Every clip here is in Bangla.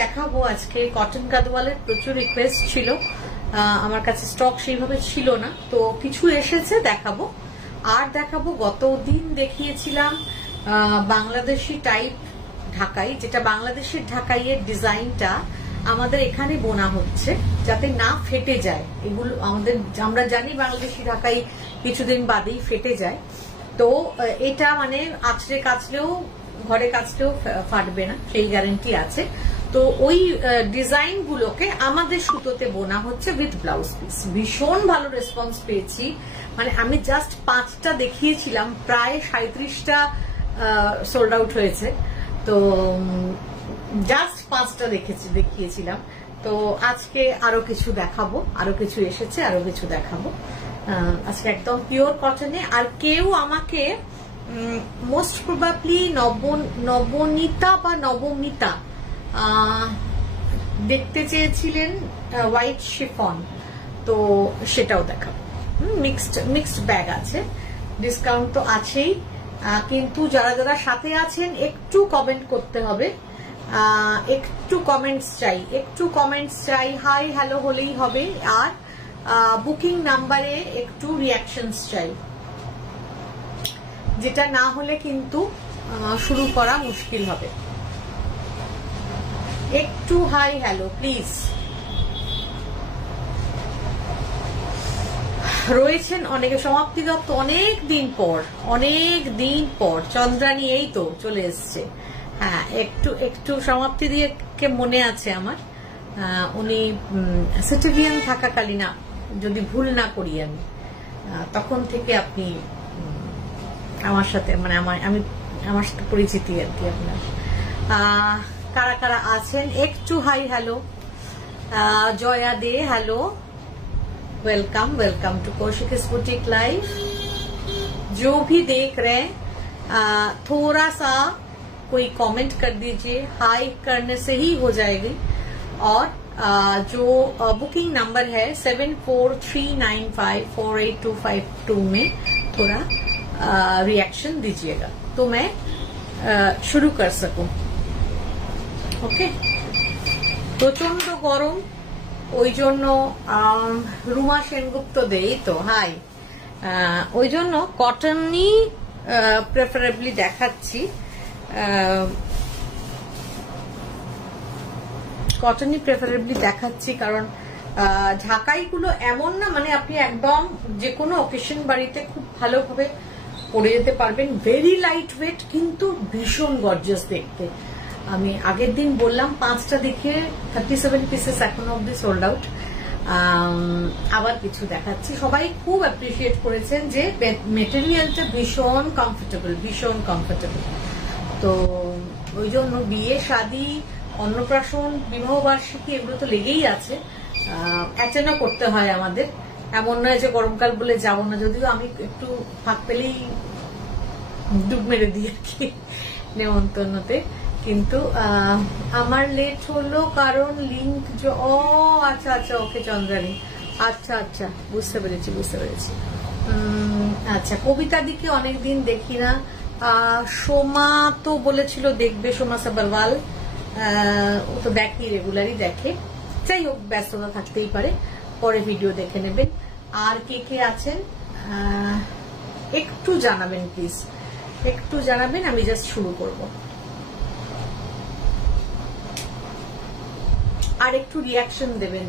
দেখাবো আজকে কটন গাদওয়ালের প্রচুর রিকোয়েস্ট ছিল, আমার কাছে স্টক সেইভাবে ছিল না, তো কিছু এসেছে দেখাবো। আর দেখাবো গতদিন দেখিয়েছিলাম বাংলাদেশি টাইপ ঢাকাই, যেটা বাংলাদেশের ঢাকাইয়ের ডিজাইনটা আমাদের এখানে বোনা হচ্ছে যাতে না ফেটে যায়। এগুলো আমরা জানি বাংলাদেশি ঢাকাই কিছুদিন বাদেই ফেটে যায়, তো এটা মানে আছড়ে কাচলেও ঘরে কাচলেও ফাটবে না, সেই গ্যারান্টি আছে। তো ওই ডিজাইন গুলোকে আমাদের সুতোতে বোনা হচ্ছে উইথ ব্লাউজ পিস। ভীষণ ভালো রেসপন্স পেয়েছি, মানে আমি জাস্ট 5টা দেখিয়েছিলাম, প্রায় 37টা সোল্ড আউট হয়েছে। তো জাস্ট 5টা দেখিয়েছিলাম, তো আজকে আরো কিছু দেখাবো, আরো কিছু এসেছে, আরো কিছু দেখাবো। আজকে একদম পিওর কটনে। আর কেউ আমাকে মোস্ট প্রবাবলি নবনীতা বা নবমিতা দেখতে চেয়েছিলেন হোয়াইট শিফন, তো সেটাও দেখাবো। মিক্সড ব্যাগ আছে, ডিসকাউন্ট তো আছেই, কিন্তু যারা যারা সাথে আছেন একটু কমেন্ট করতে হবে, একটু কমেন্টস চাই, হাই হ্যালো হলেই হবে। আর বুকিং নাম্বারে একটু রিয়াকশনস চাই, যেটা না হলে কিন্তু শুরু করা মুশকিল হবে। একটু হাই হ্যালো প্লিজ। রয়েছেন অনেকে। সমাপ্তি দত্ত অনেক দিন পর চন্দ্রানী এই তো চলে এসছে। হ্যাঁ, একটু সমাপ্তি দিয়ে কে মনে আছে আমার, উনি সিটিভিয়ান থাকাকালীন, যদি ভুল না করি আমি, তখন থেকে আপনি আমার সাথে, মানে আমার সাথে পরিচিতি আর কি আপনার। কারা কারা আছেন একটু hi hello. Jaya Dey hello, welcome to Kaushiki's boutique live. जो भी देख रहे हैं थोड़ा सा कोई कमेंट कर दीजिए, हाई करने से ही हो जाएगी। और जो बुकिंग नंबर है 7439548252 में थोड़ा रिएक्शन दीजिएगा, तो मैं शुरू कर सकूं। ओके, प्रचंड गरम, ওই জন্য রুমা সেনগুপ্ত দেই তো হাই, ওই জন্য কটনই প্রেফারেবলি দেখাচ্ছি। কারণ ঢাকাইগুলো এমন না, মানে আপনি একদম যে কোনো অকেশন বাড়িতে খুব ভালোভাবে পরে যেতে পারবেন। ভেরি লাইট ওয়েট কিন্তু ভীষণ গর্জিয়াস দেখতে। আমি আগের দিন বললাম 5টা দেখে 37 পিসেস এখনো অব্দি সোল্ড আউট। আবার কিছু দেখাচ্ছি। সবাই খুব অ্যাপ্রিসিয়েট করেছেন যে মেটেরিয়ালটা ভীষণ কমফোর্টেবল। তো ওই জন্য বিয়ে, শাদী, অন্নপ্রাশন, বিবাহবার্ষিকী এগুলো তো লেগেই আছে, অ্যাটেন্ডও করতে হয় আমাদের। এমন নয় যে গরমকাল বলে যাবো না, যদিও আমি একটু ফাঁক পেলেই ডুব মেরে দিই আর কি নেমন্তন্নতে। কিন্তু আমার লেট হলো কারণ লিঙ্ক আচ্ছা ওকে চন্দ্রানী, আচ্ছা বুঝতে পেরেছি। আচ্ছা, কবিতা দিকে অনেকদিন দেখি না। সোমা তো বলেছিল দেখবে, সোমা সাবারওয়াল, ও তো দেখি, রেগুলারই দেখে। যাই হোক, ব্যস্ততা থাকতেই পারে, পরে ভিডিও দেখে নেবেন। আর কে আছেন একটু জানাবেন প্লিজ, আমি জাস্ট শুরু করবো। আর একটু রিয়াকশন দেবেন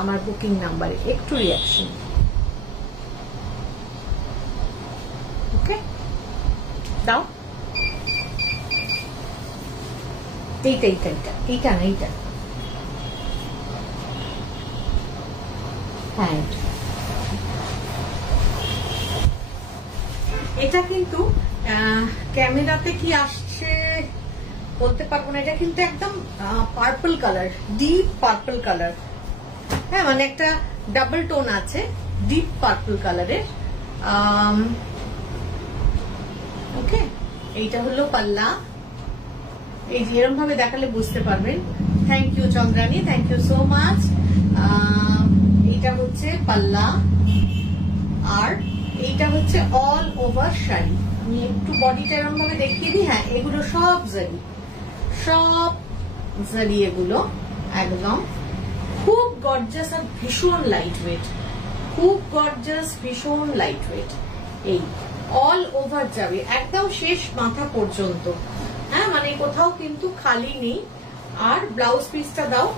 আমার বুকিং নাম্বারে, একটু রিয়াকশন। ওকে, দাও। এইটা হ্যাঁ, এটা কিন্তু ক্যামেরাতে কি আসছে বলতে পারবো না। এটা কিন্তু একদম purple colour, deep purple colour. হ্যাঁ, মানে একটা ডাবল টোন আছে, ডিপ পার্পল কালারের। ওকে, এইটা হলো পাল্লা। এই যে এরকম ভাবে দেখালে বুঝতে পারবেন। Thank you Chandrani, thank you so much. এইটা হচ্ছে পাল্লা, আর এইটা হচ্ছে অল ওভার শাড়ি। আমি একটু বডিটা এরকম ভাবে দেখিয়ে দিই। হ্যাঁ, এগুলো সব জারি, সব জারিয়ে গুলো একদম খুব গর্জাস আর ভীষণ লাইট ওয়েট, খুব গর্জাস, ভীষণ লাইট ওয়েট। এই অল ওভার যাবে একদম শেষ মাথা পর্যন্ত, হ্যাঁ মানে কোথাও কিন্তু খালি নেই। আর ব্লাউজ পিসটা দাও,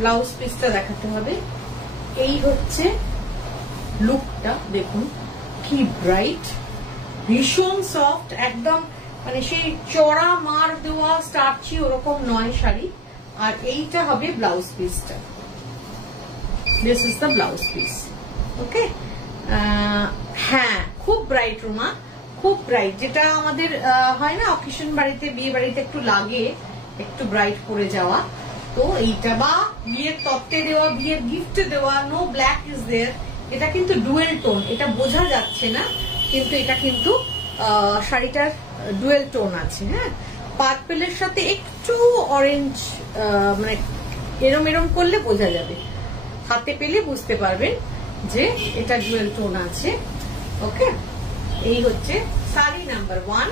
ব্লাউজ পিসটা দেখাতে হবে। এই হচ্ছে লুকটা, দেখুন কি ব্রাইট, ভীষণ সফট, একদম মানে সেই চড়া মার দেওয়া স্টার্চি ওরকম নয় শাড়ি। আর এইটা হবে ব্লাউজ পিসটা, this is the blouse piece. Okay, হ্যাঁ খুব ব্রাইট রুমা, খুব ব্রাইট, যেটা আমাদের হয় না অকেশন বাড়িতে, বিয়ে বাড়িতে একটু লাগে একটু ব্রাইট পরে যাওয়া। তো এইটা বা বিয়ের তত্ত্বে দেওয়া, বিয়ের গিফটে দেওয়া, নো ব্ল্যাক ইজ দেয়ার। এটা কিন্তু ডুয়েল টোন, এটা বোঝা যাচ্ছে না কিন্তু এটা কিন্তু শাড়িটার ডুয়েল টোন আছে। হ্যাঁ, পার্পেলের সাথে একটু অরেঞ্জ, মানে এরম এরম করলে বোঝা যাবে, হাতে পেলে বুঝতে পারবেন যে এটা ডুয়েল টোন আছে। ওকে, এই হচ্ছে sari number 1।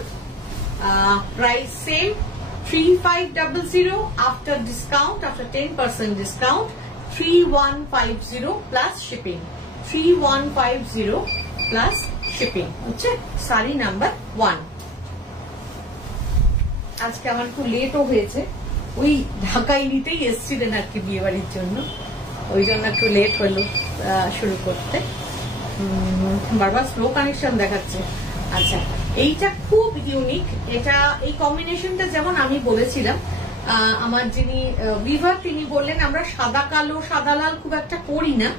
Price same 3500 after discount, after 10% discount 3150 plus shipping, 3150 plus shipping হচ্ছে শাড়ি নাম্বার 1। আজকে আমার একটু লেটও হয়েছে, ওই ঢাকায় নিতেই এসছিলেন আর কি বিয়ে বাড়ির জন্য, ওই জন্য একটু লেট হলো শুরু করতে, বারবার স্লো কানেকশন দেখাচ্ছে। আচ্ছা, এইটা খুব ইউনিক, এটা এই কম্বিনেশনটা যেমন আমি বলেছিলাম, আমার যিনি বিভার তিনি বললেন আমরা সাদা কালো সাদা লাল খুব একটা করি না,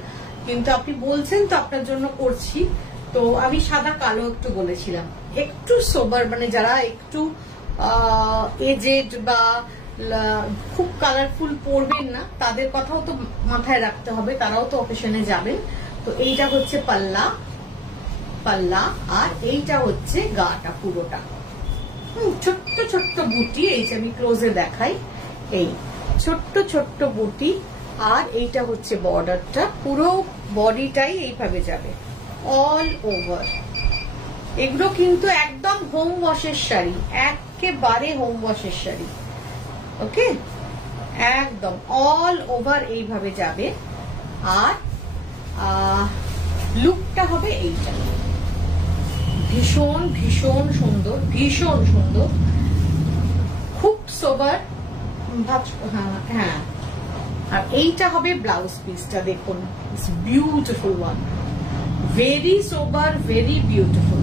কিন্তু আপনি বলছেন তো আপনার জন্য করছি। তো আমি সাদা কালো একটু বলেছিলাম, একটু সোবার মানে যারা একটু এজেড বা খুব কালারফুল পরবেন না তাদের কথাও তো মাথায় রাখতে হবে, তারাও তো অকেশনে যাবেন। তো এইটা হচ্ছে পাল্লা, পাল্লা, আর এইটা হচ্ছে গাটা পুরোটা, ছোট্ট ছোট্ট বুটি, এই যে আমি ক্লোজে দেখাই, এই ছোট্ট ছোট্ট বুটি, আর এইটা হচ্ছে বর্ডারটা, পুরো বডিটাই এইভাবে যাবে অল ওভার। এগুলো কিন্তু একদম হোম ওয়াশের শাড়ি, একেবারে হোম ওয়াশের শাড়ি। ওকে, একদম অল ওভার এইভাবে যাবে। আর লুকটা হবে এইটা, ভীষণ ভীষণ সুন্দর, ভীষণ সুন্দর, খুব সোবার। হ্যাঁ, আর এইটা হবে ব্লাউজ পিসটা, দেখুন it's beautiful one, very sober, very beautiful.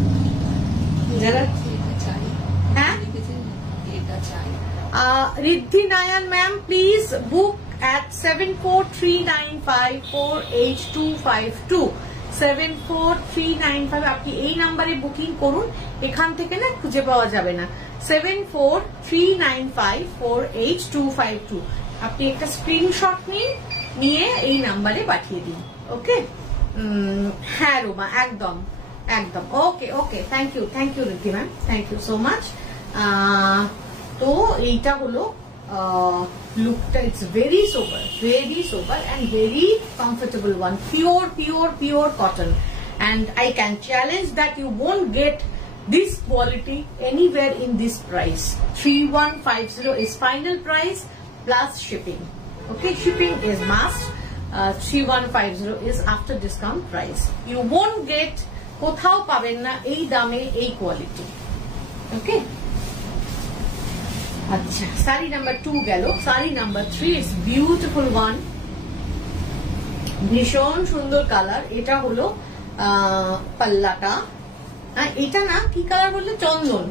যারা হ্যাঁ, Riddhi Nayan ma'am please book at 7439548252 743955। আপনি এই নাম্বারে বুকিং করুন, এখান থেকে না খুঁজে পাওয়া যাবে না। 7439548252 আপনি একটা স্ক্রিনশট নিয়ে এই নাম্বারে পাঠিয়ে দিন। ওকে, হ্যাঁ রোমা, একদম একদম। Okay okay, thank you Riddhi ma'am, thank you so much. তো এইটা হলো লুকটা, it's very sober and very comfortable one, pure cotton, and I can challenge that you won't get this quality anywhere in this price. 3150 is final price plus shipping. Okay, shipping is must. 3150 is after discount price. You won't get, কোথাও পাবেন না এই দামে এই কোয়ালিটি। ওকে, আচ্ছা, শাড়ি নাম্বার 2 গেল। Sari number 3 is beautiful one, ভীষণ সুন্দর কালার। এটা হলো পাল্লাটা, এটা না কি কালার বললে, চন্দন,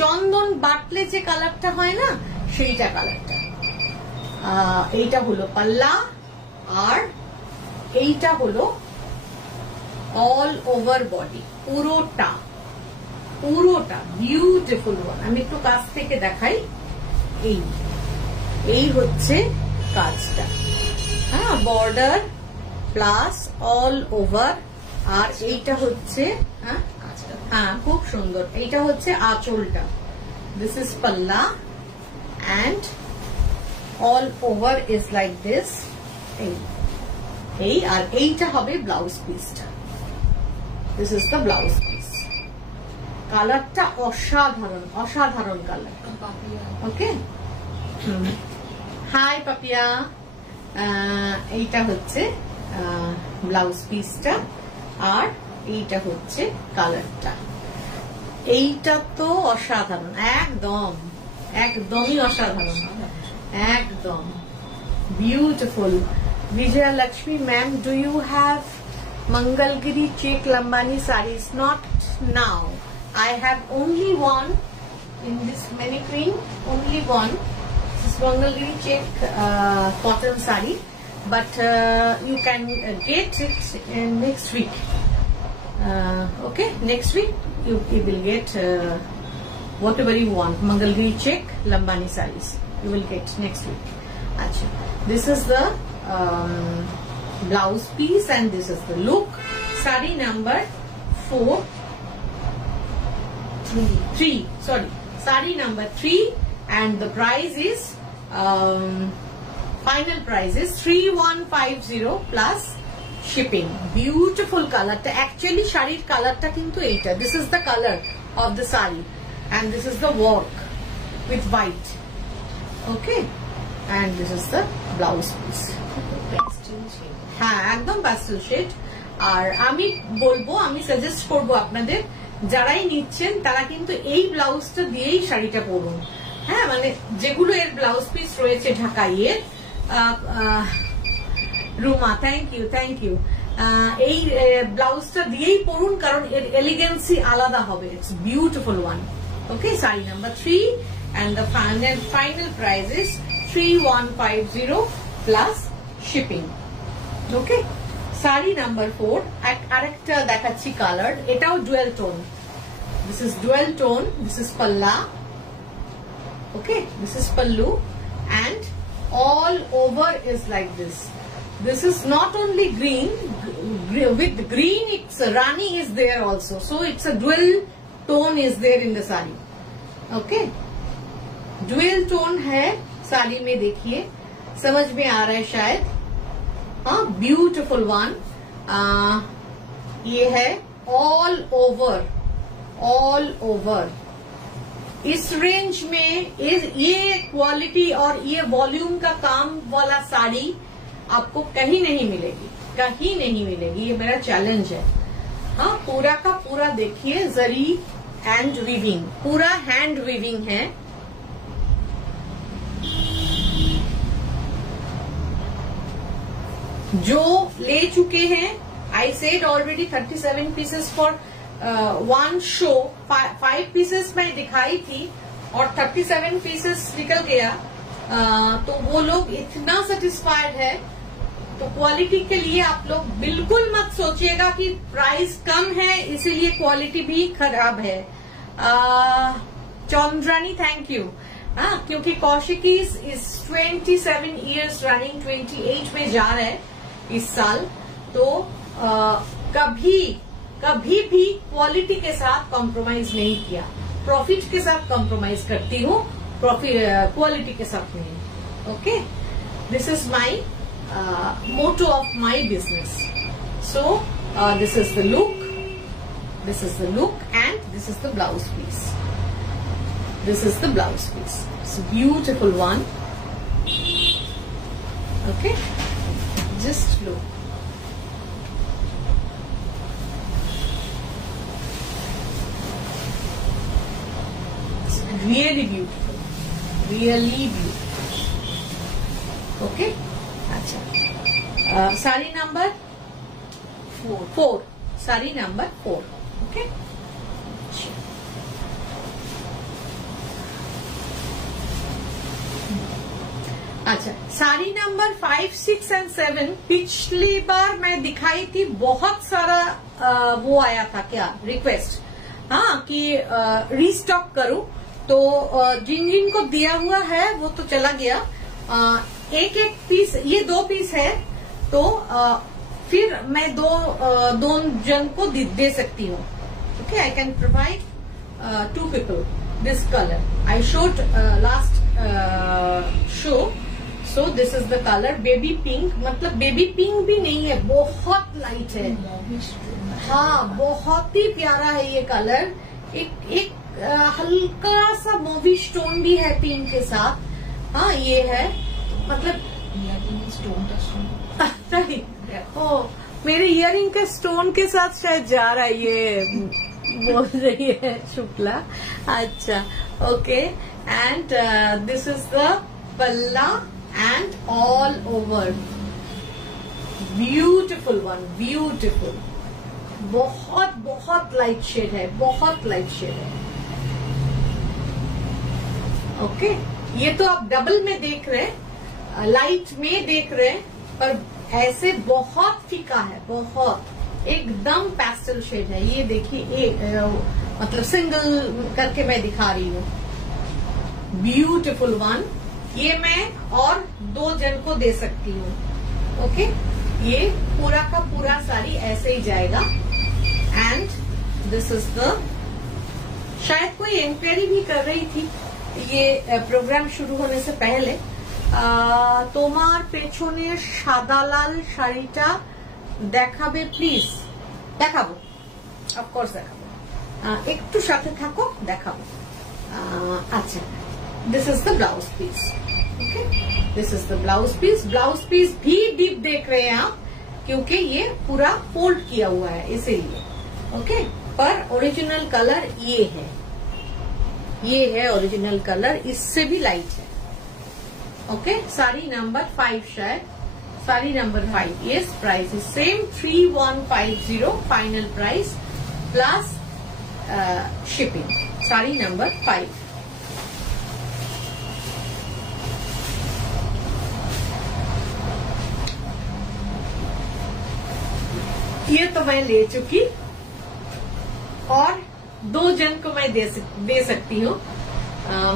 চন্দন বাটলে যে কালারটা হয় না সেইটা কালারটা। এইটা হলো পাল্লা, আর এইটা হলো অল ওভার বডি, পুরোটা বিউটিফুল ওয়ান। আমি একটু কাছ থেকে দেখাই, এই হচ্ছে কাজটা, হ্যাঁ, বর্ডার প্লাস অল ওভার। আর এইটা হচ্ছে হ্যাঁ খুব সুন্দর, এইটা হচ্ছে আঁচলটা, দিস ইজ পাল্লা and all over is like this, এই আর এইটা হবে ব্লাউজ পিসটা, this is the blouse piece. কালারটা অসাধারণ কালার। ওকে, হাই পাপিয়া, এইটা হচ্ছে ব্লাউজ পিসটা আর এইটা হচ্ছে কালারটা। এইটা তো অসাধারণ, একদম একদমই অসাধারণ, একদম beautiful. Vijaya Lakshmi ma'am, do you have Mangalgiri check Lambani sarees? Not now. I have only one in this mannequin, only one. This is Mangalgiri check cotton saree, but you can get it in next week. Okay, next week you will get whatever you want. Mangalgiri check Lambani sarees you will get next week. Achha, this is the blouse piece and this is the look. Saree number 3, sorry, saree number 3, and the price is final price is 3150 plus shipping. Beautiful color. Actually শাড়ির কালারটা কিন্তু এইটা, this is the color of the saree and this is the work with white. Okay, and this is the blouse piece. হ্যাঁ, একদম প্যাস্টেল শেড। আর আমি বলবো, আমি সাজেস্ট করবো আপনাদের যারাই নিচ্ছেন তারা কিন্তু এই ব্লাউজটা দিয়েই শাড়িটা পরুন। হ্যাঁ, মানে যেগুলো এর ব্লাউজ পিস রয়েছে ঢাকাইয়ের, রুমা থ্যাংক ইউ, এই ব্লাউজটা দিয়েই পরুন, কারণ এর এলিগেন্সি আলাদা হবে। It's beautiful one. Okay, sari number 3 and the final price is 3150 plus shipping. Okay, sari number 4 আরেকটা দেখাচ্ছি কালার, এটাও dual tone. This is dual tone, this is palla. Okay, this is pallu and all over is like this. This is not only green, with green it's rani is there also, so it's a dual tone is there in the saree. Okay, dual tone है साड़ी में, देखिए समझ में आ रहा है शायद। हाँ, ब्यूटिफुल वन। ये है ऑल ओवर इस रेंज में। ये क्वालिटी और ये वॉल्यूम का काम वाला साड़ी आपको कहीं नहीं मिलेगी, कहीं नहीं मिलेगी, ये मेरा चैलेंज है। हाँ, पूरा का पूरा देखिए जरी हैंड वीविंग, पूरा हैंड वीविंग है। जो ले चुके हैं, I said already 37 pieces for 1 show, 5 pieces मैं दिखाई थी और 37 पीसेस निकल गया, तो वो लोग इतना सेटिस्फाइड है। तो क्वालिटी के लिए आप लोग बिल्कुल मत सोचिएगा कि प्राइस कम है इसीलिए क्वालिटी भी खराब है। Chandrani thank you. हाँ, क्योंकि कौशिकी इज 27 इयर्स रनिंग, 28 में जा रहा है इस साल, तो कभी भी क्वालिटी के साथ कॉम्प्रोमाइज नहीं किया। प्रॉफिट के साथ कॉम्प्रोमाइज करती हूँ, क्वालिटी के साथ नहीं। Okay, this is my motto of my business. So this is the look, and this is the blouse piece. This is the blouse piece. It's a beautiful one. Okay, just look. It's really beautiful, really beautiful. Okay. अच्छा, sari number 4, sari number 4। Okay, अच्छा, साड़ी नंबर 5, 6 एंड 7 पिछली बार मैं दिखाई थी, बहुत सारा वो आया था क्या रिक्वेस्ट, हाँ, कि रीस्टॉक करूं, तो जिन को दिया हुआ है वो तो चला गया। एक पीस, ये 2 पीस है, तो फिर मैं दो जन को दे सकती हूँ। Okay, I can provide 2 people this colour. I showed last show, so this is the colour baby pink. मतलब बेबी पिंक भी नहीं है, बहुत लाइट है। हाँ, बहुत ही प्यारा है ये कलर। एक हल्का सा मूवी स्टोन भी है पिंक के साथ, हाँ ये है, मतलब ओ मेरे इयरिंग के स्टोन के साथ शायद जा रहा है, ये बोल रही है शुक्ला। अच्छा okay, and this is the palla and all over beautiful one, beautiful, बहुत बहुत लाइट शेड है, बहुत लाइट शेड है। ओके ये तो आप डबल में देख रहे हैं, लाइट में देख रहे हैं, पर ऐसे बहुत फीका है, बहुत एकदम पेस्टल शेड है। ये देखिए मतलब सिंगल करके मैं दिखा रही हूँ, ब्यूटिफुल वन। ये मैं और 2 जन को दे सकती हूँ। ओके ये पूरा का पूरा साड़ी ऐसे ही जाएगा। एंड दिस इज द, शायद कोई इंक्वायरी भी कर रही थी ये प्रोग्राम शुरू होने से पहले, তোমার পেছনের সাদা লাল শাড়িটা দেখাবে প্লিজ। দেখাবো, অফকোর্স দেখাবো, একটু সাথে থাকো, দেখাবো। আচ্ছা this is the blouse piece. Okay this is the blouse piece. Blouse piece भी डीप देख रहे हैं आप, क्योंकि ये पूरा फोल्ड किया हुआ है इसीलिए। ओके पर ओरिजिनल कलर ये है, ये है ओरिजिनल कलर, इससे भी लाइट है। ओके साड़ी नंबर 5, शायद sari number 5। Yes price is same 3150 final price plus shipping. Sari number 5। ये तो मैं ले चुकी और 2 जन को मैं दे सकती हूँ।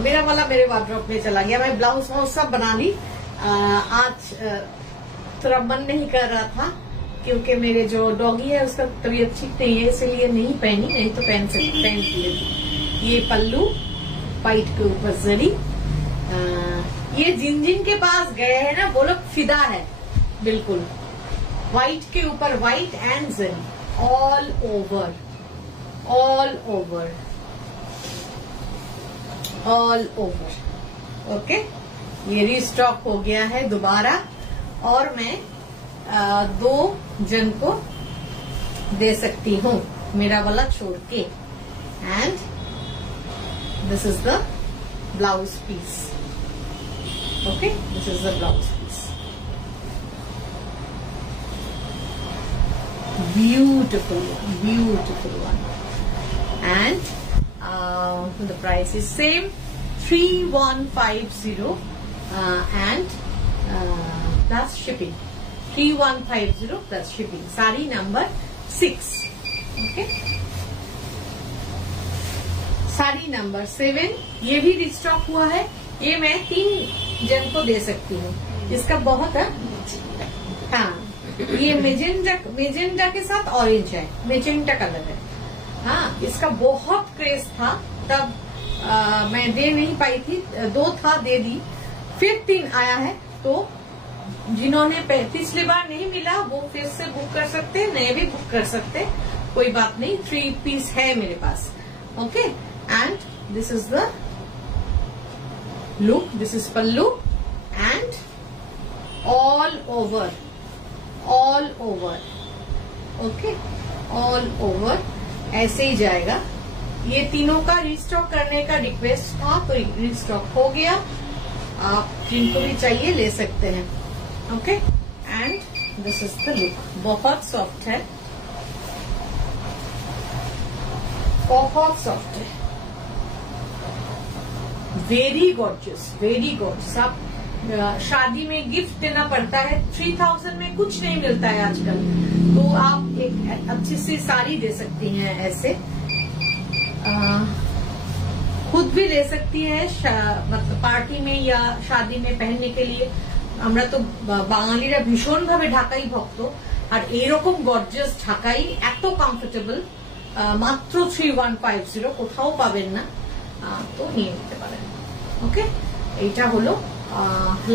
मेरा वाला मेरे वार्डरोब में चला गया। मैं ब्लाउज सब बना ली। आज थोड़ा मन नहीं कर रहा था, क्योंकि मेरे जो डॉगी है उसका तबीयत ठीक नहीं है, इसलिए नहीं पहनी, नहीं तो पहन लेती। ये पल्लू वाइट के ऊपर जरी। ये जिन जिन के पास गए हैं ना वो लोग फिदा है बिल्कुल। व्हाइट के ऊपर white and zari, all over, all over, all over. Okay ये रिस्टॉक हो गया है दोबारा, और मैं 2 जन को दे सकती हूँ मेरा वाला छोड़ के। And this is the blouse piece. Okay this is the blouse piece, beautiful one, and the price is same 3150 and plus shipping, 3150 plus shipping। Sari number 6। Okay sari number 7 ये भी रिस्टॉक हुआ है। ये मैं 3 जन को दे सकती हूँ। इसका बहुत है, हाँ ये मेजेंटा के साथ ऑरेंज है, मेजेंटा कलर है। हाँ इसका बहुत क्रेज था तब, मैं दे नहीं पाई थी। 2 था, दे दी, फिर 3 आया है। तो जिन्होंने पिछली बार नहीं मिला वो फिर से बुक कर सकते, नए भी बुक कर सकते, कोई बात नहीं। 3 पीस है मेरे पास। Okay and this is the look, this is pallu and all over, all over. Okay all over ऐसे ही जाएगा। ये तीनों का रिस्टॉक करने का रिक्वेस्ट था, तो रिस्टॉक हो गया। आप जिनको भी चाहिए ले सकते हैं। Okay and this is the look. बहुत सॉफ्ट है, बहुत सॉफ्ट है, वेरी गॉर्जियस, वेरी गॉर्जियस। आप शादी में गिफ्ट देना पड़ता है, 3000 में कुछ नहीं मिलता है आजकल, तो आप एक अच्छी सी साड़ी दे सकती हैं ऐसे। खुद भी ले सकती है, मतलब पार्टी में या शादी में पहनने के लिए। আমরা তো বাঙালিরা ভীষণ ভাবে ঢাকাই ভক্ত, আর এইরকম গর্জিয়াস ঢাকাই এত কমফোর্টেবল মাত্র 3150 কোথাও পাবেন না, তো নিয়ে নিতে পারেন। ওকে এইটা হলো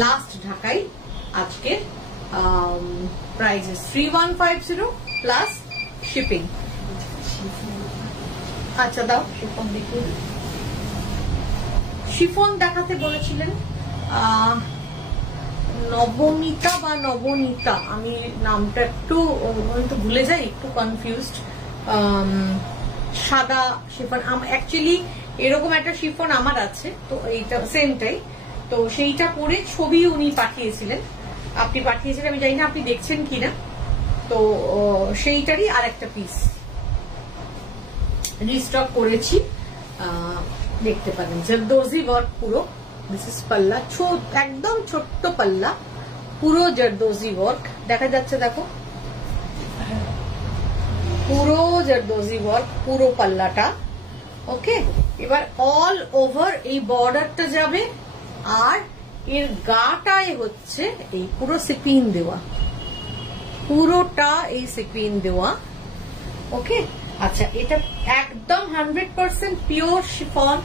লাস্ট ঢাকাই আজকের। Price 3150 plus shipping. আচ্ছা দাও শিফন দেখিয়ে। শিফন দেখাতে বলেছিলেন, নবমিতা বা নবনীতা, আমি নামটা একটু ভুলে যাই, একটু কনফিউজড। সাদা শিফন, অ্যাকচুয়ালি এরকম একটা শিফন আমার আছে, তো এইটা সেমটাই। তো সেইটা পরে ছবি উনি পাঠিয়েছিলেন, আপনি পাঠিয়েছিলেন, আমি জানি না আপনি দেখছেন কিনা। তো সেইটারই আর একটা পিস রিস্টক করেছি, দেখতে পারেন। জারদোজি ওয়ার্ক পুরো, দিস ইজ পাল্লা, একদম ছোট্ট পাল্লা, পুরো জারদোজি ওয়ার্ক দেখা যাচ্ছে, দেখো পুরো জারদোজি ওয়ার্ক, পুরো পাল্লাটা। ওকে, এবার অল ওভার এই বর্ডারটা যাবে, আর এর গাটায় হচ্ছে এই পুরো সিকুইন দেওয়া, পুরোটা এই সিকুইন দেওয়া। ওকে, আচ্ছা, এটা একদম 100% pure chiffon,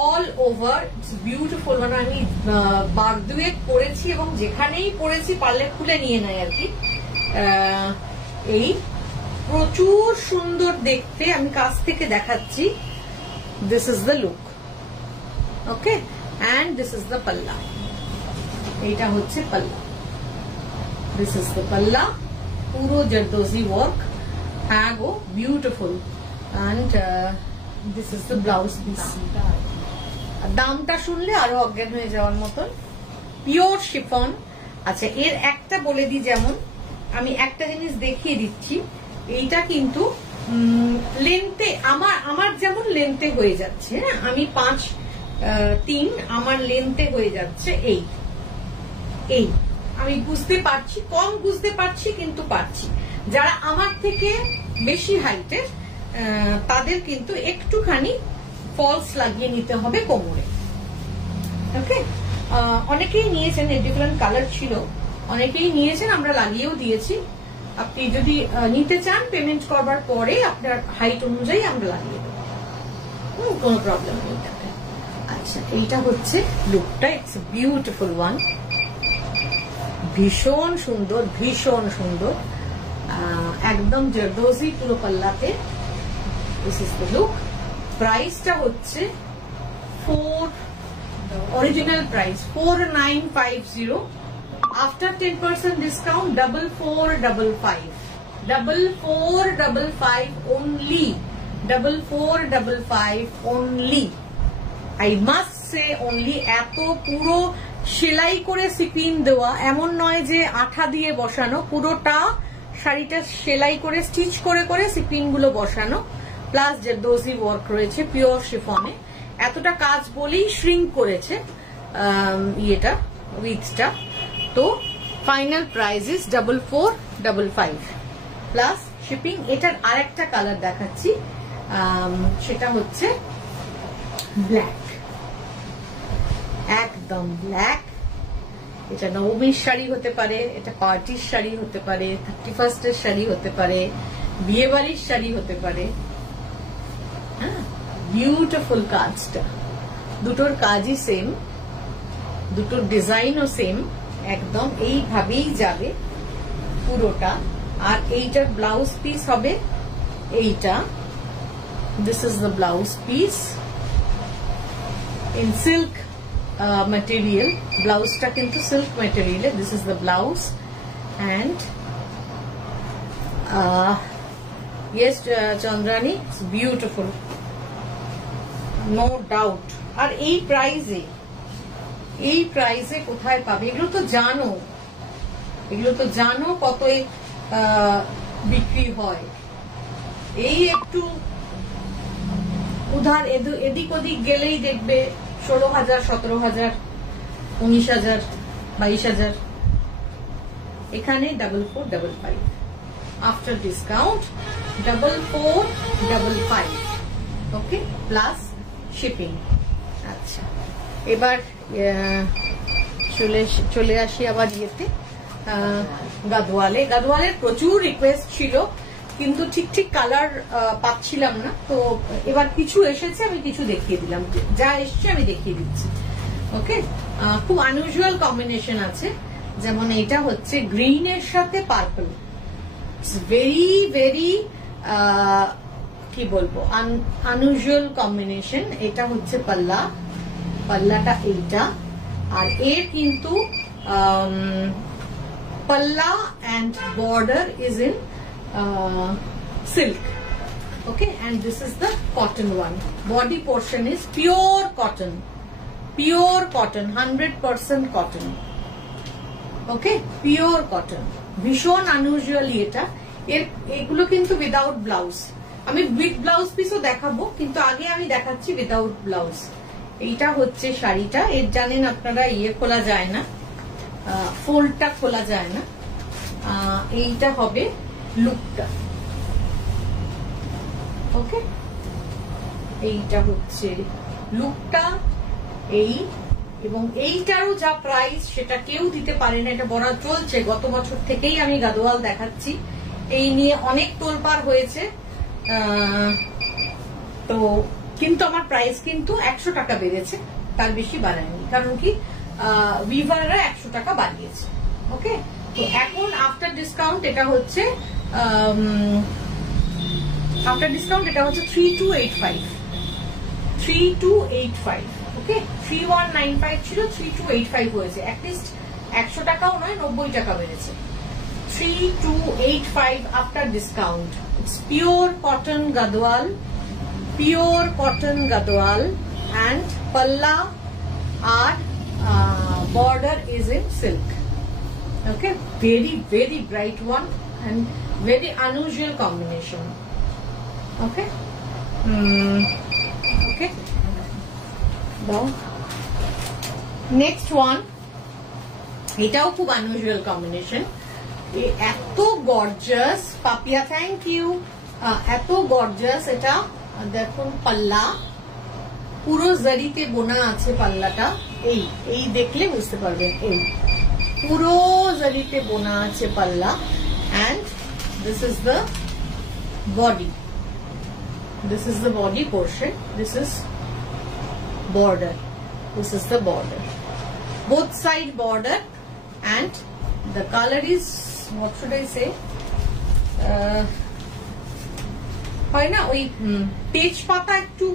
all over, it's beautiful. মানে আমি বার দুয়েক পরেছি এবং যেখানেই পরেছি পারলে খুলে নিয়ে নেয় আর কি। এই প্রচুর সুন্দর দেখতে, আমি কাছ থেকে দেখাচ্ছি। দিস ইজ দ্য look. Okay, and this is the পাল্লা, এইটা হচ্ছে পাল্লা, দিস ইজ দ্য পাল্লা, পুরো জারদোজি ওয়ার্ক। হ্যাঁ গো, beautiful. And this is the blouse piece. দামটা শুনলে আরো অজ্ঞান হয়ে যাওয়ার মতন, পিওর শিফন। আচ্ছা, এর একটা বলে দিই, যেমন আমি একটা জিনিস দেখিয়ে দিচ্ছি, এইটা কিন্তু লেন্থে আমার যেমন লেন্থে হয়ে যাচ্ছে, হ্যাঁ, আমি 5'3", আমার লেন্থে হয়ে যাচ্ছে এই আমি বুঝতে পারছি, কম বুঝতে পারছি কিন্তু পারছি। যারা আমার থেকে বেশি হাইটের তাদের কিন্তু একটুখানি ফলস লাগিয়ে নিতে হবে কোমরে। ওকে, অনেকেই নিয়েছেন, ডিফারেন্ট কালার ছিল, অনেকেই নিয়েছেন, আমরা লাগিয়েও দিয়েছি। আপনি যদি নিতে চান, পেমেন্ট করবার পরে আপনার হাইট অনুযায়ী আমরা লাগিয়ে দেবো, কোনো প্রবলেম নেই। আচ্ছা, এইটা হচ্ছে লুকটা, ইটস বিউটিফুল ওয়ান, ভীষণ সুন্দর, ভীষণ সুন্দর, একদম জারদোজি পুরো পাল্লাতে। দিস ইজ দ্য লুক। প্রাইসটা হচ্ছে original price 4950, after 10% discount 4455, 4455 only, 4455 only, I must say only। এত পুরো সেলাই করে সিকুইন দেওয়া, এমন নয় যে আঠা দিয়ে বসানো, পুরোটা শাড়িটা সেলাই করে স্টিচ করে করে সিকুইন গুলো বসানো, প্লাস জারদোজি ওয়ার্ক রয়েছে পিওর শিফনে। এতটা কাজ বলেই শ্রিঙ্ক করেছে ইয়েটা, উইথটা। তো final price is 4455 plus shipping. এটার আরেকটা কালার দেখাচ্ছি, সেটা হচ্ছে ব্ল্যাক, একদম ব্ল্যাক। এটা নবমীর শাড়ি হতে পারে, এটা পার্টির শাড়ি হতে পারে, 31st শাড়ি হতে পারে, বিয়ে বাড়ির শাড়ি হতে পারে। হ্যাঁ, বিউটিফুল কাজটা, দুটোর কাজই সেম, দুটোর ডিজাইনও সেম, একদম এইভাবেই যাবে পুরোটা। আর এইটার ব্লাউজ পিস হবে এইটা, this is the blouse piece in silk material, ব্লাউজটা কিন্তু সিল্ক ম্যাটেরিয়ালে। This is the blouse and yes Chandrani, it's beautiful, no doubt. আর এই প্রাইসে কোথায় পাবে? এগুলো তো জানো কত বিক্রি হয়। এই একটু উধার এদিক ওদিক গেলেই দেখবে 16,000, 17,000, 19,000, 22,000। এখানে 4455, আফটার ডিসকাউন্ট 4455। ওকে, প্লাস শিপিং। আচ্ছা, এবার চলে আসি আবার ইয়েতে, গাদওয়ালের প্রচুর রিকোয়েস্ট ছিল, কিন্তু ঠিক কালার পাচ্ছিলাম না। তো এবার কিছু এসেছে, আমি কিছু দেখিয়ে দিলাম, যা এসছে আমি দেখিয়ে দিচ্ছি। ওকে, খুব আনইউজুয়াল কম্বিনেশন আছে, যেমন এটা হচ্ছে গ্রিনের সাথে পার্পল, ভেরি ভেরি কি বলবো, আনইউজুয়াল কম্বিনেশন। এটা হচ্ছে পাল্লাটা এইটা, আর এর কিন্তু পাল্লা and border is in silk. Okay, and this is the cotton one. Body portion is pure cotton, 100% cotton. Okay, pure cotton. ভীষণ আনইউজুয়ালি এটা। এগুলো কিন্তু উইদাউট ব্লাউজ। আমি উইথ ব্লাউজ পিসও দেখাবো, কিন্তু আগে আমি দেখাচ্ছি উইদাউট ব্লাউজ। এইটা হচ্ছে শাড়িটা। এর জানেন আপনারা ইয়ে খোলা যায় না, ফোল্ডটা খোলা যায় না। এইটা হবে লুকটা। ওকে, এইটা হচ্ছে লুকটা। এই এবং এইটারও যা প্রাইস সেটা কেউ দিতে পারে না। এটা বড় চলছে, গত বছর থেকেই আমি গাদোয়াল দেখাচ্ছি। এই নিয়ে অনেক তোলপাড় হয়েছে, তো কিন্তু আমার প্রাইস কিন্তু 100 টাকা বেড়েছে, তার বেশি বাড়ায়নি। কারণ কি, উইভাররা 100 টাকা বাড়িয়েছে। ওকে, তো এখন আফটার ডিসকাউন্ট এটা হচ্ছে 3285। ওকে, 3195 ছিল, 3285 হয়েছে। অ্যাটলিস্ট 100 টাকাও নয়, 90 টাকা বেড়েছে। 3285 after discount. It's pure cotton Gadwal, and palla or border is in silk. Okay, very bright one and very unusual combination. Okay, okay. Now next one, এটাও খুব unusual combination. এত গর্জাস, পাপিয়া থ্যাংক ইউ। এত গর্জাস, এটা দেখুন পাল্লা পুরো জারিতে বোনা আছে। পাল্লাটা এই দেখলে বুঝতে পারবেন, এই পুরো জারিতে বোনা আছে পাল্লা। and this is the body, this is the body portion, this is border, this is the border, both side border, and the color is, what should I say, হয় না ওই তেজপাতা একটু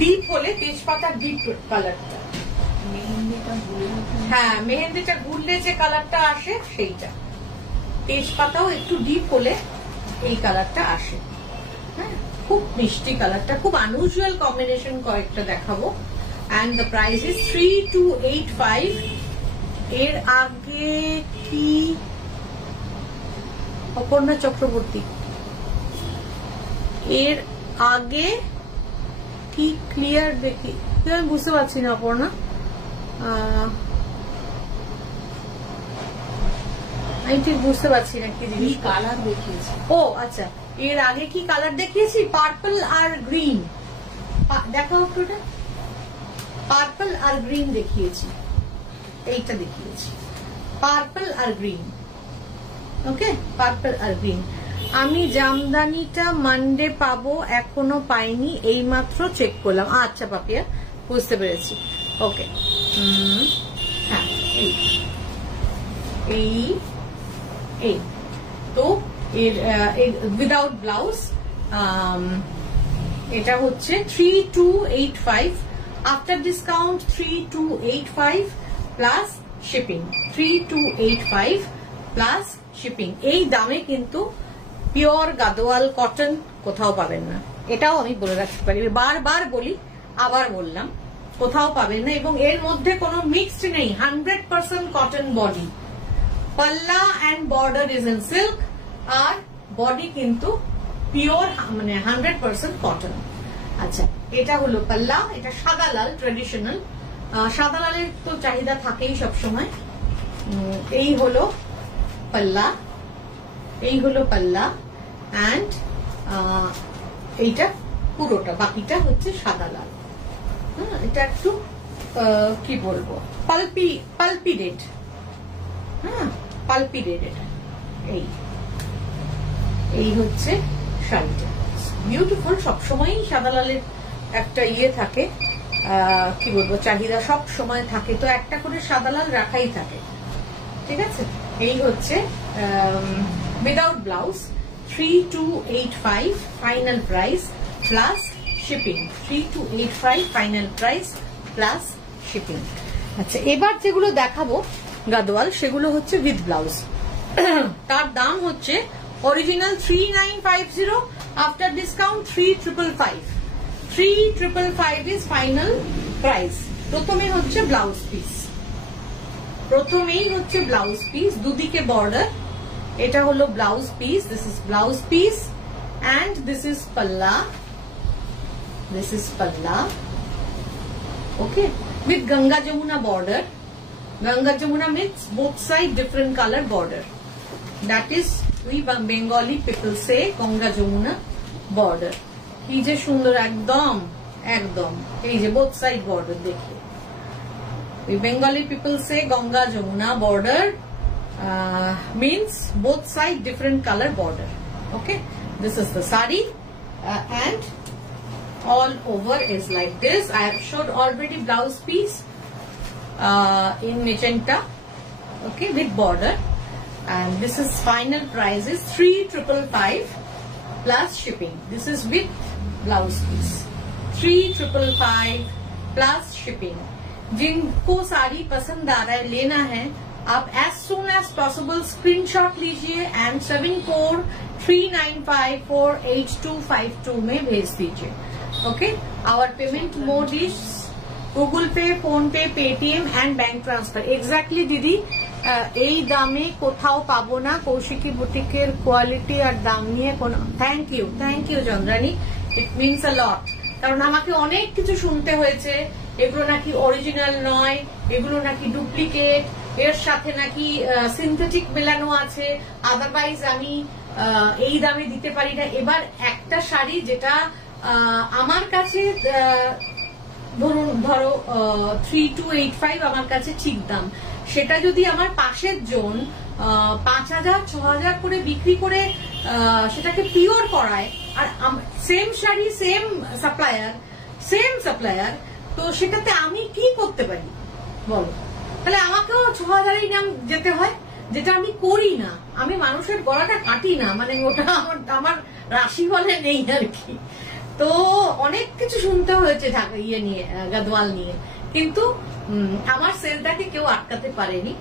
ডিপ হলে, তেজপাতা ডিপ কালারটা, হ্যাঁ মেহেন্দিটা গুললে যে কালারটা আসে সেইটা, তেজপাতাও একটু ডিপ হলে এই কালারটা আসে। হ্যাঁ, খুব মিষ্টি কালারটা, খুব আনইউজুয়াল কম্বিনেশন কয়েকটা দেখাবো। and the price is 3285। এর আগে কি অপর্ণা চক্রবর্তী, এর আগে কি ক্লিয়ার দেখি, আমি বুঝতে পারছি না অপর্ণা। আমি ঠিক বুঝতে পারছি না কি জিনিস। কালার দেখিয়েছি, ও আচ্ছা, এর আগে কি কালার দেখিয়েছি? পার্পল আর গ্রিন, দেখাও একটু, ওটা পার্পল আর গ্রিন দেখিয়েছি, এইটা দেখিয়েছি পার্পল আর গ্রিন। ওকে, পার্পল আর গ্রিন। আমি জামদানিটা মানডে পাবো, এখনো পাইনি, এই মাত্র চেক করলাম। আচ্ছা পাপিয়া, বুঝতে পেরেছি। ওকে, হ্যাঁ এই তো এর উইদাউট ব্লাউজ, এটা হচ্ছে 3285 after discount, 3285 plus shipping, 3285 plus shipping. এই দামে কিন্তু পিওর গাদোয়াল কটন কোথাও পাবেন না, এটাও আমি বলে রাখতে পারি, বারবার বলি, আবার বললাম, কোথাও পাবেন না। এবং এর মধ্যে কোনো মিক্সড নেই, 100% কটন বডি, পাল্লা and border is in silk, আর বডি কিন্তু পিওর মানে 100% কটন। আচ্ছা, এটা হলো পাল্লা, এটা সাদা লাল ট্রেডিশনাল, সাদা লালের তো চাহিদা থাকেই সবসময়। এই হলো পাল্লা, এই হলো পাল্লা, অ্যান্ড এইটা পুরোটা, বাকিটা হচ্ছে সাদা লাল। এটা একটু কি বলবো, পালপি রেড, হ্যাঁ পালপি রেড। এটা এই হচ্ছে শাড়িটা, বিউটিফুল। সবসময়ই সাদা লালের একটা ইয়ে থাকে, কি বলবো, চাহিদা সব সময় থাকে, তো একটা করে সাদা লাল রাখাই থাকে। ঠিক আছে, এই হচ্ছে without blouse, 3285 final price plus shipping, 3285 final price plus shipping. আচ্ছা, এবার যেগুলো দেখাবো গাদোয়াল সেগুলো হচ্ছে উইথ ব্লাউজ। তার দাম হচ্ছে original 3950, after discount 3555। 3555 is final price. প্রথমে হচ্ছে ব্লাউজ পিস, প্রথমেই হচ্ছে ব্লাউজ পিস, দুদিকে বর্ডার। এটা হলো blouse piece, this is blouse piece and this is palla, this is palla, okay, with Ganga Jamuna border. Ganga Jamuna means both side different color border, that is we Bengali people say Ganga Jamuna border। কি যে সুন্দর, একদম একদম এই যে both side border দেখে, we Bengali people say Ganga Jamuna border means both side different color border, okay। This is the sari and all over is like this. I have showed already blouse piece in magenta, okay, with border, and this is final price is 3555 plus shipping. This is with blouse piece, 3555 plus shipping। जिनको साड़ी पसंद आ रहा है, लेना है, आप as soon as possible screenshot लीजिए and 7439548252 में भेज दीजिए, okay. Our payment mode is Google Pay, PhonePe, Paytm and bank transfer. Exactly दीदी, এই দামে কোথাও পাবো না, কৌশিকী বুটিকের কোয়ালিটি আর দাম নিয়ে কোনো। Thank you Chandrani, it means a lot. কারণ আমাকে অনেক কিছু শুনতে হয়েছে, এগুলো নাকি অরিজিনাল নয়, এগুলো নাকি ডুপ্লিকেট, এর সাথে নাকি সিনথেটিক মেলানো আছে, আদারওয়াইজ আমি এই দামে দিতে পারি না। এবার একটা শাড়ি যেটা আমার কাছে ধরো 3285 আমার কাছে ঠিক দাম, সেটা যদি আমার পাশের জন 5000 6000 করে বিক্রি করে সেটাকে পিওর করায়, আর সেম শাড়ি সেম সাপ্লায়ার, তো সেটাতে আমি কি করতে পারি বলো? তাহলে আমাকেও 6000 দাম যেতে হয়, যেটা আমি করি না। আমি মানুষের গলাটা কাটি না, মানে ওটা আমার রাশি বলে নেই আর কি। তো অনেক কিছু শুনতে হয়েছে ইয়ে নিয়ে, গাদোয়াল নিয়ে, কিন্তু আমার সেলটাকে কেউ আটকাতে পারেনি,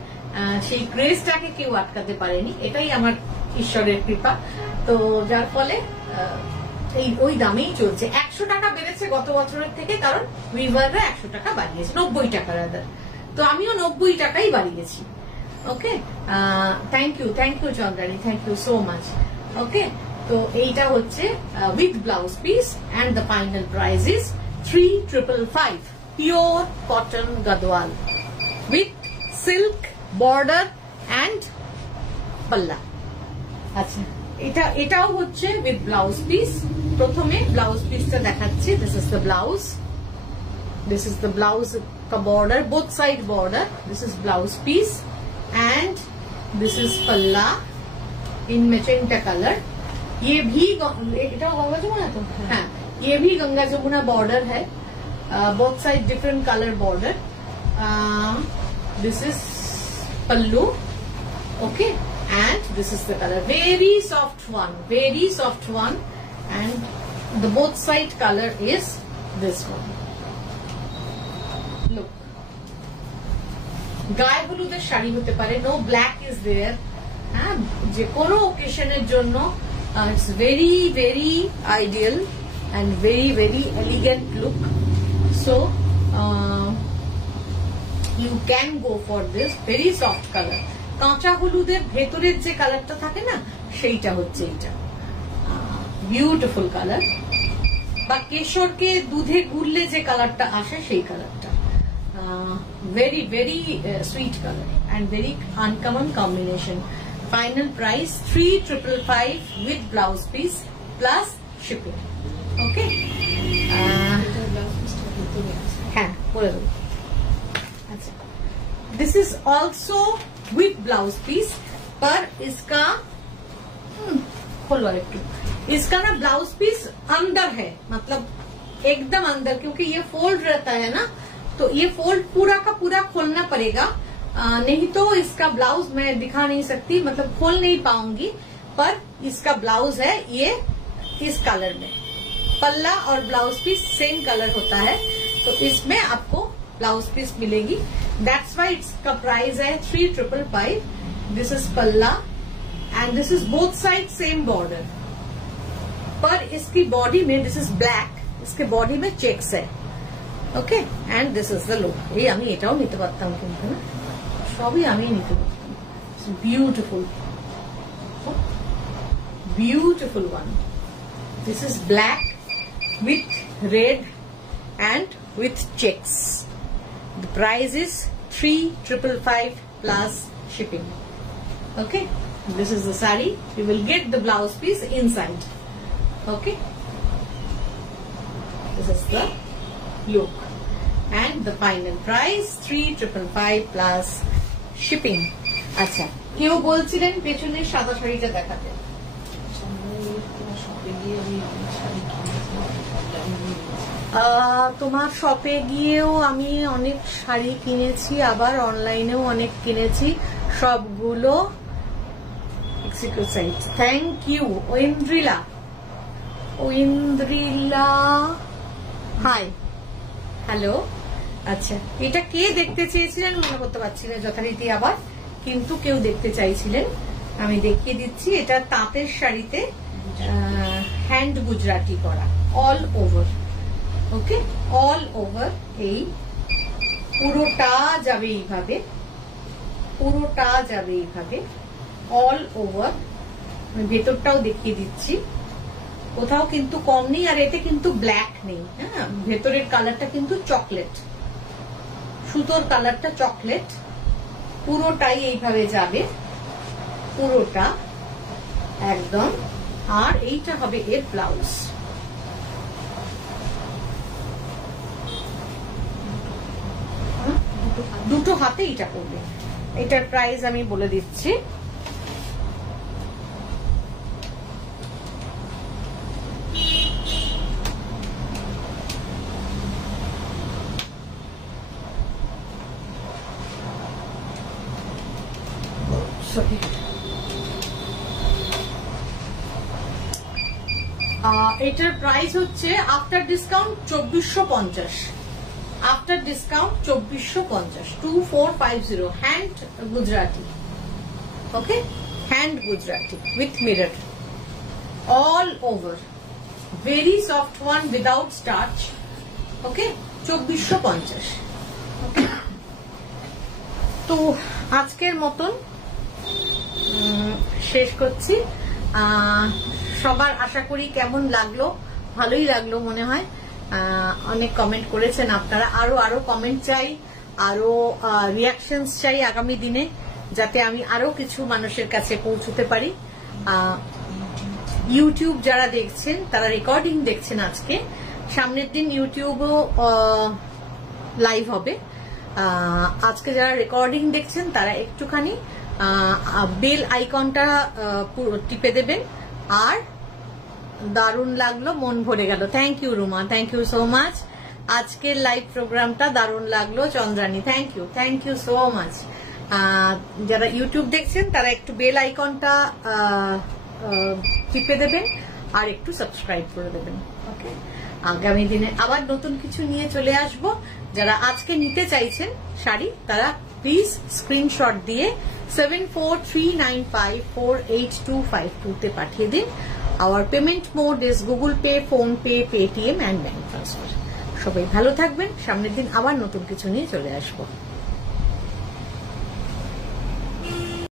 সেই ক্রেজটাকে কেউ আটকাতে পারেনি, এটাই আমার ঈশ্বরের কৃপা। তো যার ফলে ওই দামেই চলছে। 100 টাকা বেড়েছে গত বছরের থেকে, কারণ উইভাররা 100 টাকা বাড়িয়েছে, 90 টাকা রাদার। তো আমিও 90 টাকাই বাড়িয়েছি, okay. Thank you Chandrani, thank you so much, okay. তো এইটা হচ্ছে with blouse piece and the final price is 3555 pure cotton Gadwal with silk border and palla. আচ্ছা, এটাও হচ্ছে উইথ ব্লাউজ পিস। প্রথমে ব্লাউজ পিসটা দেখাচ্ছি, this is the blouse, this is the blouse ka border, both side border, this is blouse piece and this is palla in magenta color। ये भी गंगा जमुना, तो हाँ, ये भी गंगा जमुना border है, both side different color border। This is pallu, okay, and this is the color, very soft one, and the both side color is this one। Look, গায়ে হলুদের শাড়ি হতে পারে, নো ব্ল্যাক ইজ দেয়ার, হ্যাঁ, যে কোনো ওকেশনের জন্য it's very very ideal and very very elegant look. So you can go for this very soft colour. কাঁচা হলুদের ভেতরের যে কালারটা থাকে না, সেইটা হচ্ছে এইটা, বিউটিফুল কালার। বা কেশরকে দুধে গুললে যে কালারটা আসে, সেই কালারটা, very very sweet color and very uncommon combination। Final price 3555 with blouse piece plus shipping, okay। हाँ, बोले दो। अच्छा, this is also with blouse piece, पर इसका खोलो एक, इसका ना ब्लाउज पीस अंदर है, मतलब एकदम अंदर, क्योंकि ये फोल्ड रहता है ना, तो ये फोल्ड पूरा का पूरा खोलना पड़ेगा, नहीं तो इसका ब्लाउज मैं दिखा नहीं सकती, मतलब खोल नहीं पाऊंगी। पर इसका ब्लाउज है ये इस कलर में, पल्ला और ब्लाउज पीस सेम कलर होता है, तो इसमें आपको ब्लाउज पीस मिलेगी. दैट्स व्हाई इट्स का प्राइस है 3,555. दिस इज पल्ला and this is both side same border. पर इसकी बॉडी में दिस इज ब्लैक, इसके बॉडी में चेक्स है. Okay and this is the look. ये আমি এটাও নিতে পারতাম কিন্তু না, সবই আমি নিতে পারতাম. Beautiful, beautiful one. This is black with red and with checks. The price is 3,555 plus shipping. Okay, this is the saree. You will get the blouse piece inside. Okay, this is the look and the final price 3,555 plus shipping. আচ্ছা, কেউ বলছিলেন পেছনের সাদা শাড়িটা দেখাতে. তোমার শপে গিয়েও আমি অনেক শাড়ি কিনেছি, আবার অনলাইনেও অনেক কিনেছি, সবগুলো execute site. Thank you Aindrila. Hi, hello. আচ্ছা, এটা কে দেখতে চেয়েছিলেন মনে করতে পারছি না যথারীতি আবার, কিন্তু কেউ দেখতে চাইছিলেন, আমি দেখিয়ে দিচ্ছি. এটা তাঁতের শাড়িতে হ্যান্ড গুজরাটি করা, অল ওভার. ওকে, অল ওভার. এই পুরোটা যাবে এইভাবে, পুরোটা যাবে এইভাবে অল ওভার. ভেতরটাও দেখিয়ে দিচ্ছি, কোথাও কিন্তু কম নেই. আর এতে কিন্তু ব্ল্যাক নেই. হ্যাঁ, ভেতরের কালারটা কিন্তু চকলেট, সুতোর কালারটা চকলেট. পুরোটাই এইভাবে যাবে, পুরোটা একদম. আর এইটা হবে এর ব্লাউজ. দুটো হাতে এটা করবে. এটার প্রাইস আমি বলে দিচ্ছি. এটার প্রাইস হচ্ছে after discount 2450. After discount 2450. 2450. Hand Gujarati. Okay, hand Gujarati with mirror all over. Very soft one without starch. Okay, 2450. Okay, তো আজকের মতন শেষ করছি. সবার আশা করি কেমন লাগলো, ভালোই লাগলো মনে হয়. অনেক কমেন্ট করেছেন আপনারা. আরো কমেন্ট চাই, আরো রিয়াকশনস চাই আগামী দিনে, যাতে আমি আরো কিছু মানুষের কাছে পৌঁছতে পারি. ইউটিউব যারা দেখছেন তারা রেকর্ডিং দেখছেন আজকে, সামনের দিন ইউটিউবও লাইভ হবে. আজকে যারা রেকর্ডিং দেখছেন তারা একটুখানি বেল আইকনটা টিপে দেবেন. আর দারুণ লাগলো, মন ভরে গেল. Thank you Ruma, thank you so much. আজকের লাইভ প্রোগ্রামটা দারুণ লাগলো. Chandrani, thank you so much. যারা ইউটিউব দেখছেন তারা একটু বেল আইকনটা টিপে দেবেন আর একটু সাবস্ক্রাইব করে দেবেন. ওকে, আগামী দিনে আবার নতুন কিছু নিয়ে চলে আসব. যারা আজকে নিতে চাইছেন শাড়ি তারা প্লিজ স্ক্রিনশট দিয়ে 7439548252 তে পাঠিয়ে দিন. Our payment mode is Google Pay, Phone Pay, Paytm and Bank Transfer. সবাই ভালো থাকবেন. সামনের দিন আবার নতুন কিছু নিয়ে চলে আসবো.